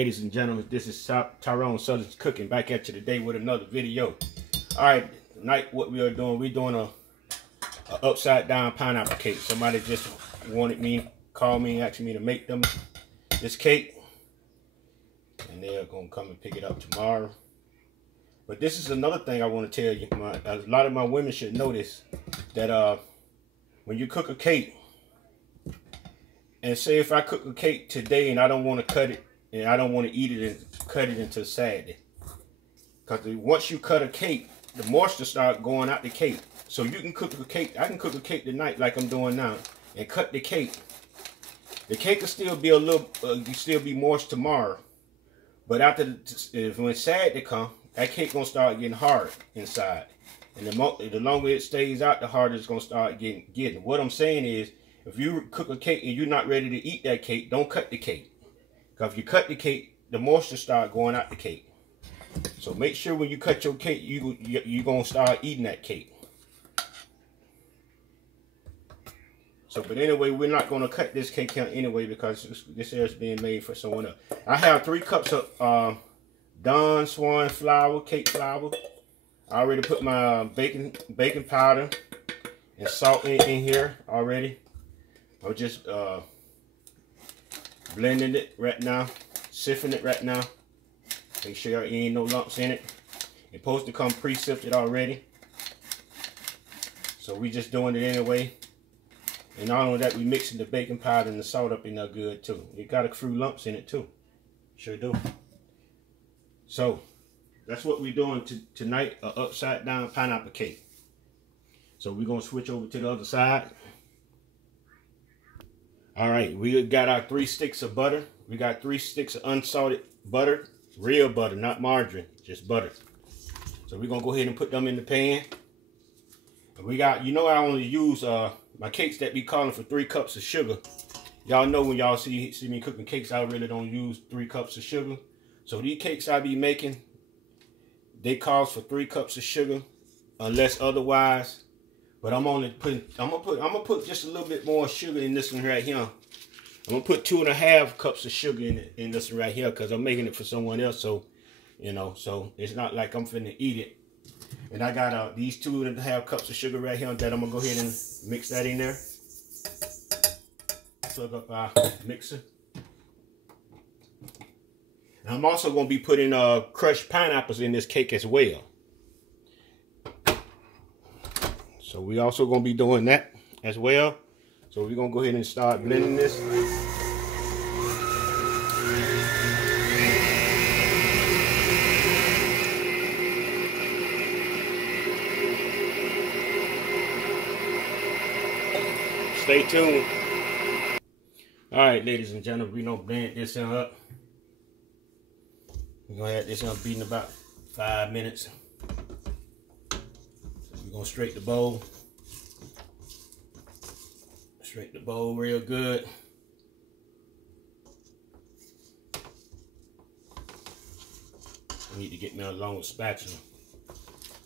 Ladies and gentlemen, this is Tyron'e Southern's Cooking, back at you today with another video. Alright, tonight what we are doing, we're doing a upside down pineapple cake. Somebody just wanted me, called me, asking me to make them this cake. And they're going to come and pick it up tomorrow. But this is another thing I want to tell you. A lot of my women should notice that when you cook a cake, and say if I cook a cake today and I don't want to cut it, and I don't want to eat it and cut it until Saturday. Because once you cut a cake, the moisture starts going out the cake. So you can cook a cake. I can cook a cake tonight like I'm doing now and cut the cake. The cake will still be a little, still be moist tomorrow. But after, when Saturday comes, that cake going to start getting hard inside. And the longer it stays out, the harder it's going to start getting. What I'm saying is, if you cook a cake and you're not ready to eat that cake, don't cut the cake. Because if you cut the cake, the moisture start going out the cake. So make sure when you cut your cake, you're going to start eating that cake. So, but anyway, we're not going to cut this cake here anyway because this here is being made for someone else. I have 3 cups of Dawn Swan flour, cake flour. I already put my baking powder and salt in here already. I'll just blending it right now, sifting it right now. Make sure there ain't no lumps in it. It's supposed to come pre-sifted already. So we just doing it anyway. And not only that, we mixing the baking powder and the salt up in there good too. It got a few lumps in it too. Sure do. So that's what we're doing tonight, an upside down pineapple cake. So we're gonna switch over to the other side. All right, we got our 3 sticks of butter. We got 3 sticks of unsalted butter, real butter, not margarine, just butter. So we're gonna go ahead and put them in the pan. And we got, you know, I only use my cakes that be calling for 3 cups of sugar. Y'all know when y'all see me cooking cakes, I really don't use 3 cups of sugar. So these cakes I be making, they call for 3 cups of sugar, unless otherwise. But I'm gonna put just a little bit more sugar in this one right here. I'm gonna put 2.5 cups of sugar in this one right here because I'm making it for someone else. So, you know, so it's not like I'm finna eat it. And I got these 2.5 cups of sugar right here that I'm gonna go ahead and mix that in there. Plug up our mixer. And I'm also gonna be putting crushed pineapples in this cake as well. So we also gonna be doing that as well. So we're gonna go ahead and start blending this. Stay tuned. All right, ladies and gentlemen, we're gonna blend this up. We're gonna have this beating about 5 minutes. We're gonna straighten the bowl. Straighten the bowl real good. I need to get me a longer spatula.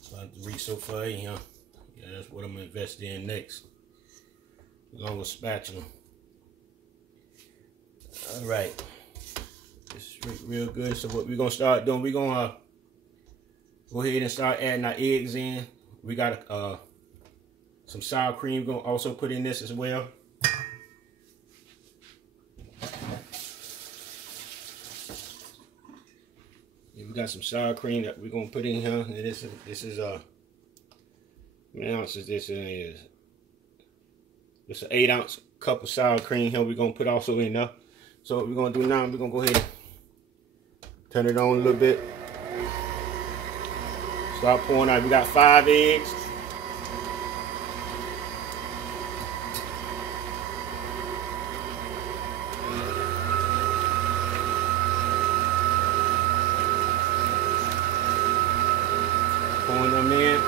So I have to reach so far in here. Yeah, that's what I'm gonna invest in next. Longer spatula. All right. Just straight real good. So what we're gonna start doing, we're gonna go ahead and start adding our eggs in. We got some sour cream we're gonna also put in this as well. We got some sour cream that we're gonna put in here. And this is how many ounces this is? It's an 8-ounce cup of sour cream here we're gonna put also in there. So what we're gonna do now, we're gonna go ahead and turn it on a little bit. Start pouring out. We got 5 eggs. Pouring them in.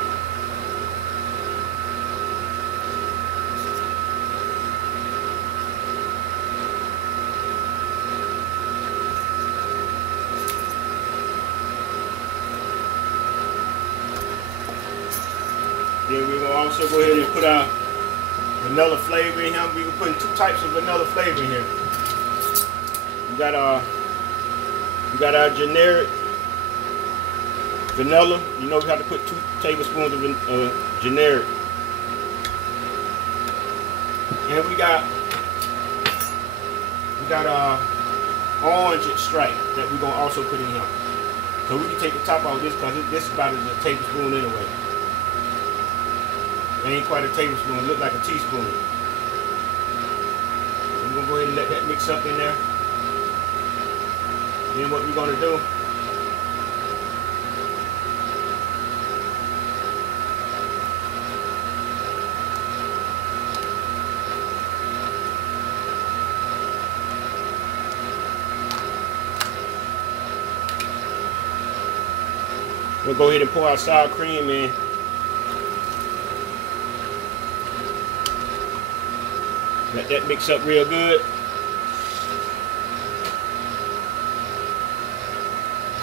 Then we're gonna also go ahead and put our vanilla flavor in here. We're putting 2 types of vanilla flavor in here. We got got our generic vanilla. You know we have to put 2 tablespoons of generic. And we got orange extract that we're gonna also put in here. So we can take the top off this because this about is a tablespoon anyway. It ain't quite a tablespoon, it looks like a teaspoon. We're gonna go ahead and let that mix up in there. Then what we're gonna do, we'll go ahead and pour our sour cream in. Let that mix up real good.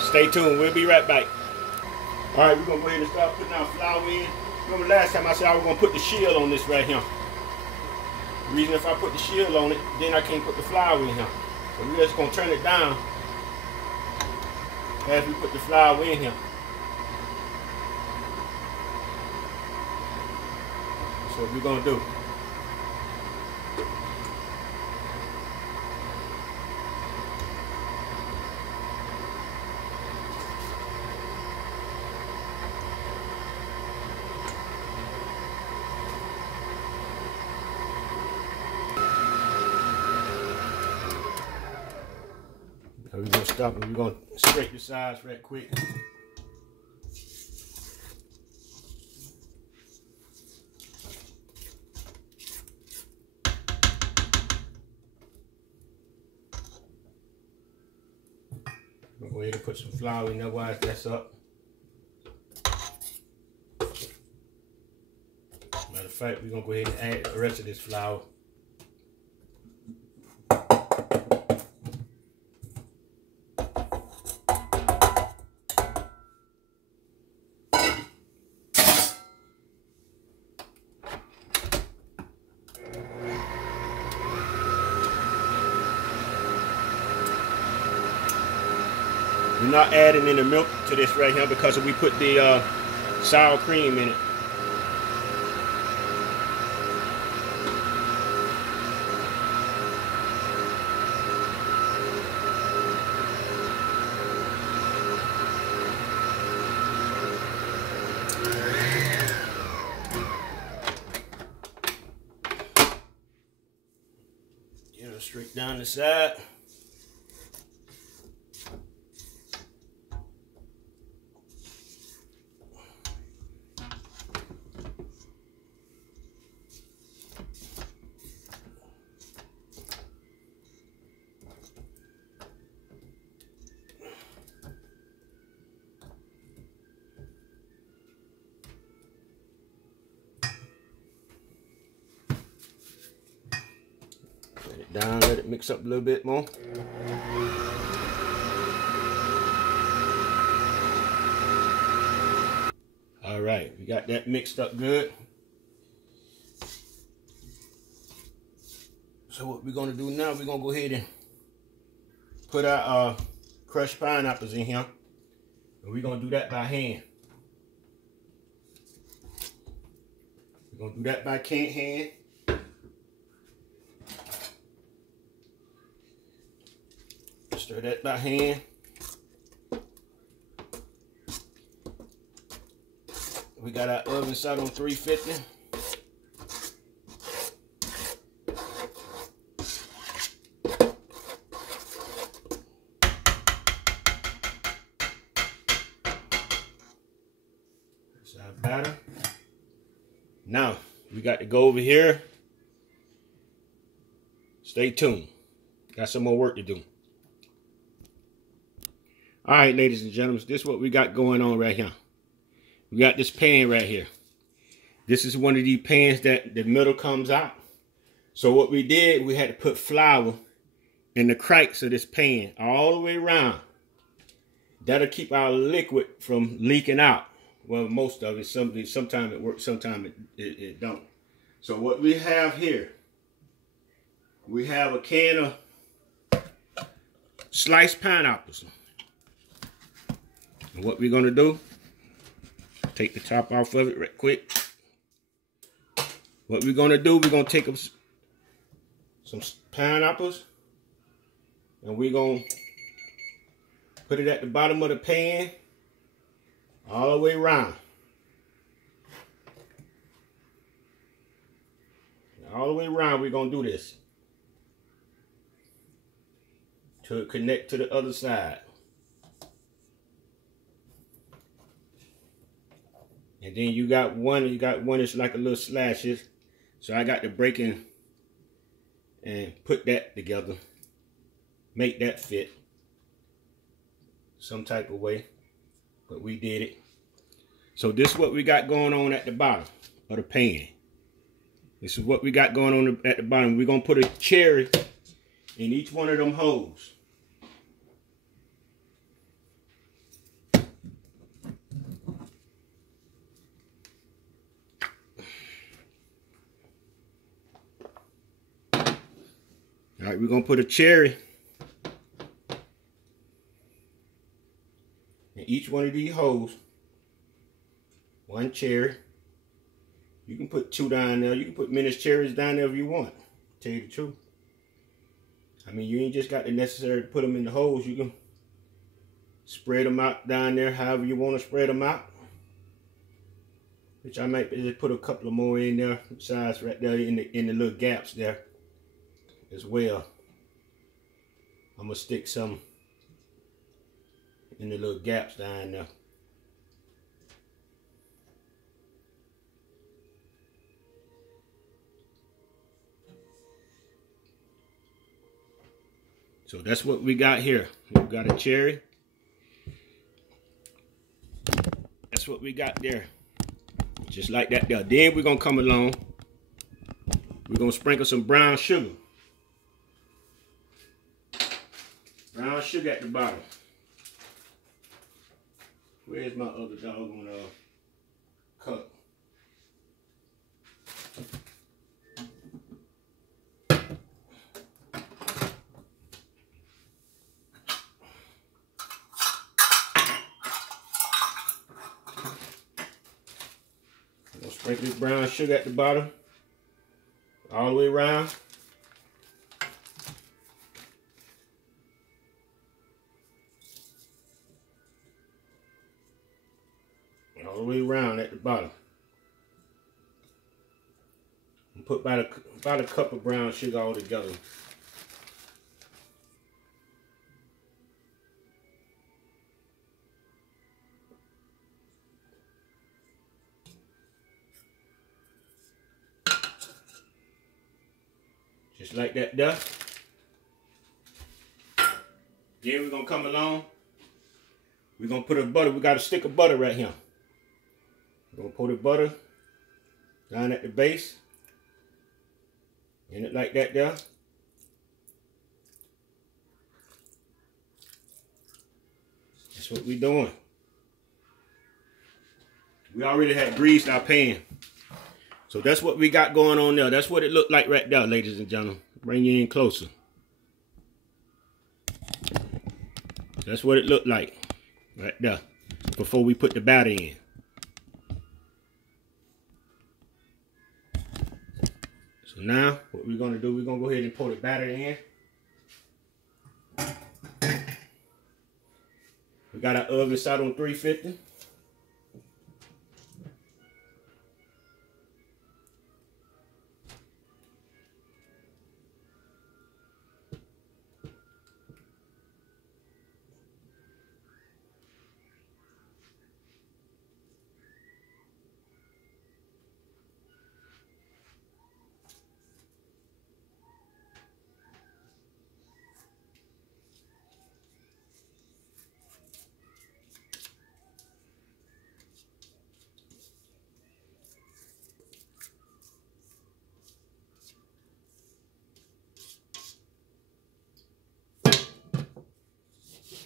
Stay tuned, we'll be right back. Alright, we're gonna go ahead and start putting our flour in. Remember last time I said I was gonna put the shield on this right here. The reason if I put the shield on it, then I can't put the flour in here. So we're just gonna turn it down as we put the flour in here. That's what we're gonna do. So we're gonna stop and we're gonna scrape the sides right quick. I'm gonna go ahead and put some flour in there while that's up. Matter of fact, we're gonna go ahead and add the rest of this flour. We're not adding any milk to this right here because we put the sour cream in it. You know, straight down the side. Let it down, let it mix up a little bit more. All right, we got that mixed up good. So what we're gonna do now, we're gonna go ahead and put our crushed pineapples in here. And we're gonna do that by hand. We're gonna do that by hand. Stir that by hand. We got our oven set on 350. That's our batter. Now, we got to go over here. Stay tuned. Got some more work to do. All right, ladies and gentlemen, this is what we got going on right here. We got this pan right here. This is one of these pans that the middle comes out. So what we did, we had to put flour in the cracks of this pan all the way around. That'll keep our liquid from leaking out. Well, most of it. Sometimes it works, sometimes it don't. So what we have here, we have a can of sliced pineapples. And what we're gonna do, take the top off of it right quick. What we're gonna do, we're gonna take some pineapples and we're gonna put it at the bottom of the pan all the way around. All the way around we're gonna do this to connect to the other side. And then you got one that's like a little slashes. So I got to break in and put that together. Make that fit some type of way. But we did it. So this is what we got going on at the bottom of the pan. This is what we got going on at the bottom. We're going to put a cherry in each one of them holes. All right, we're going to put a cherry in each one of these holes. One cherry. You can put 2 down there. You can put many cherries down there if you want. Tell you the truth. I mean, you ain't just got the necessary to put them in the holes. You can spread them out down there however you want to spread them out. Which I might just put a couple of more in there, besides right there in the little gaps there as well. I'm gonna stick some in the little gaps down there. So that's what we got here. We got a cherry. That's what we got there. Just like that there. Then we're gonna come along. We're gonna sprinkle some brown sugar. Brown sugar at the bottom. Where's my other doggone cup? I'm gonna sprinkle this brown sugar at the bottom, all the way around. All the way around at the bottom. And put about a cup of brown sugar all together. Just like that there. Then we're gonna come along. We're gonna put a butter. We got a stick of butter right here. We're gonna put the butter down at the base. In it like that there. That's what we're doing. We already had greased our pan. So that's what we got going on there. That's what it looked like right there, ladies and gentlemen. Bring you in closer. That's what it looked like right there before we put the batter in. So now what we're gonna do, we're gonna go ahead and pour the batter in. We got our oven set on 350.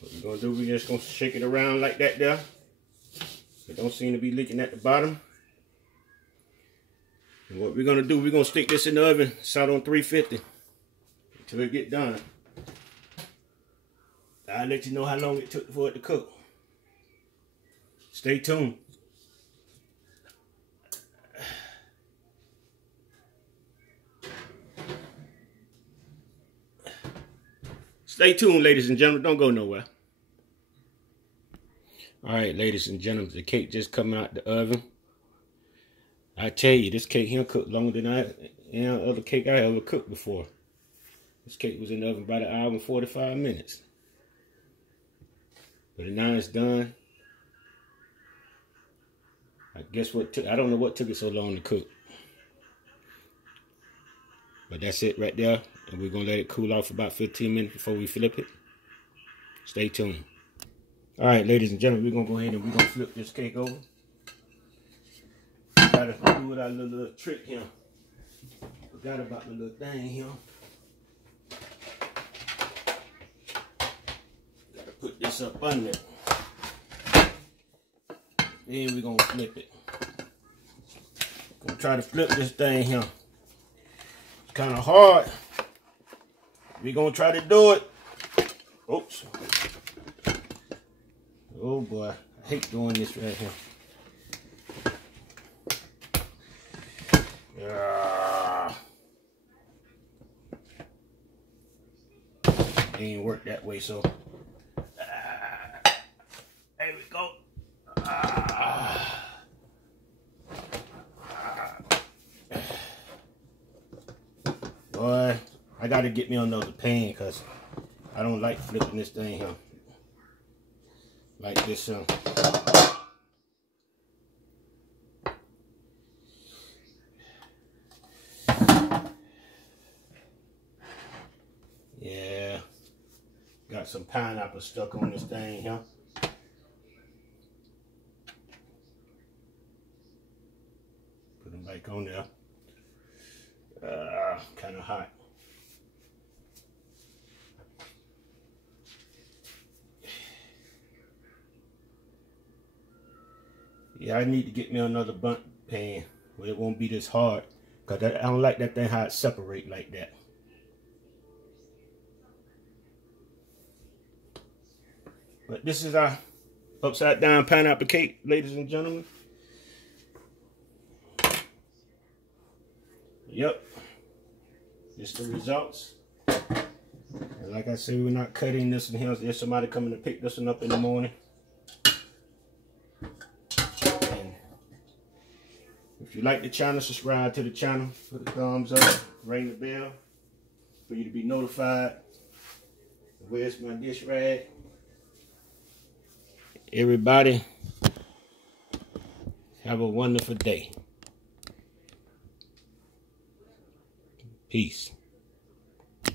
What we're gonna do, we're just gonna shake it around like that there. It don't seem to be leaking at the bottom. And what we're gonna do, we're gonna stick this in the oven, set on 350 until it get done. I'll let you know how long it took for it to cook. Stay tuned. Stay tuned, ladies and gentlemen. Don't go nowhere. All right, ladies and gentlemen, the cake just coming out the oven. I tell you, this cake here cooked longer than any other cake I ever cooked before. This cake was in the oven about 1 hour and 45 minutes. But now it's done. I guess what took, I don't know what took it so long to cook. But that's it right there. And we're going to let it cool off for about 15 minutes before we flip it. Stay tuned. All right, ladies and gentlemen, we're going to go ahead and we're going to flip this cake over. Gotta do with our little trick here. Forgot about the little thing here. Gotta put this up under. Then we're gonna flip it. Gonna try to flip this thing here. It's kind of hard. We're gonna try to do it. Oops. Oh boy, I hate doing this right here. It ain't work that way, so there we go. Boy, I gotta get me another pan because I don't like flipping this thing here like this. Yeah, got some pineapple stuck on this thing here. Put them back on there. Kind of hot. Yeah, I need to get me another bundt pan where it won't be this hard, because I don't like that thing how it separate like that. But this is our upside down pineapple cake, ladies and gentlemen. Yep. Just the results. And like I said, we're not cutting this in here. There's somebody coming to pick this one up in the morning. And if you like the channel, subscribe to the channel. Put a thumbs up. Ring the bell for you to be notified. Where's my dish rag? Everybody, have a wonderful day. Peace.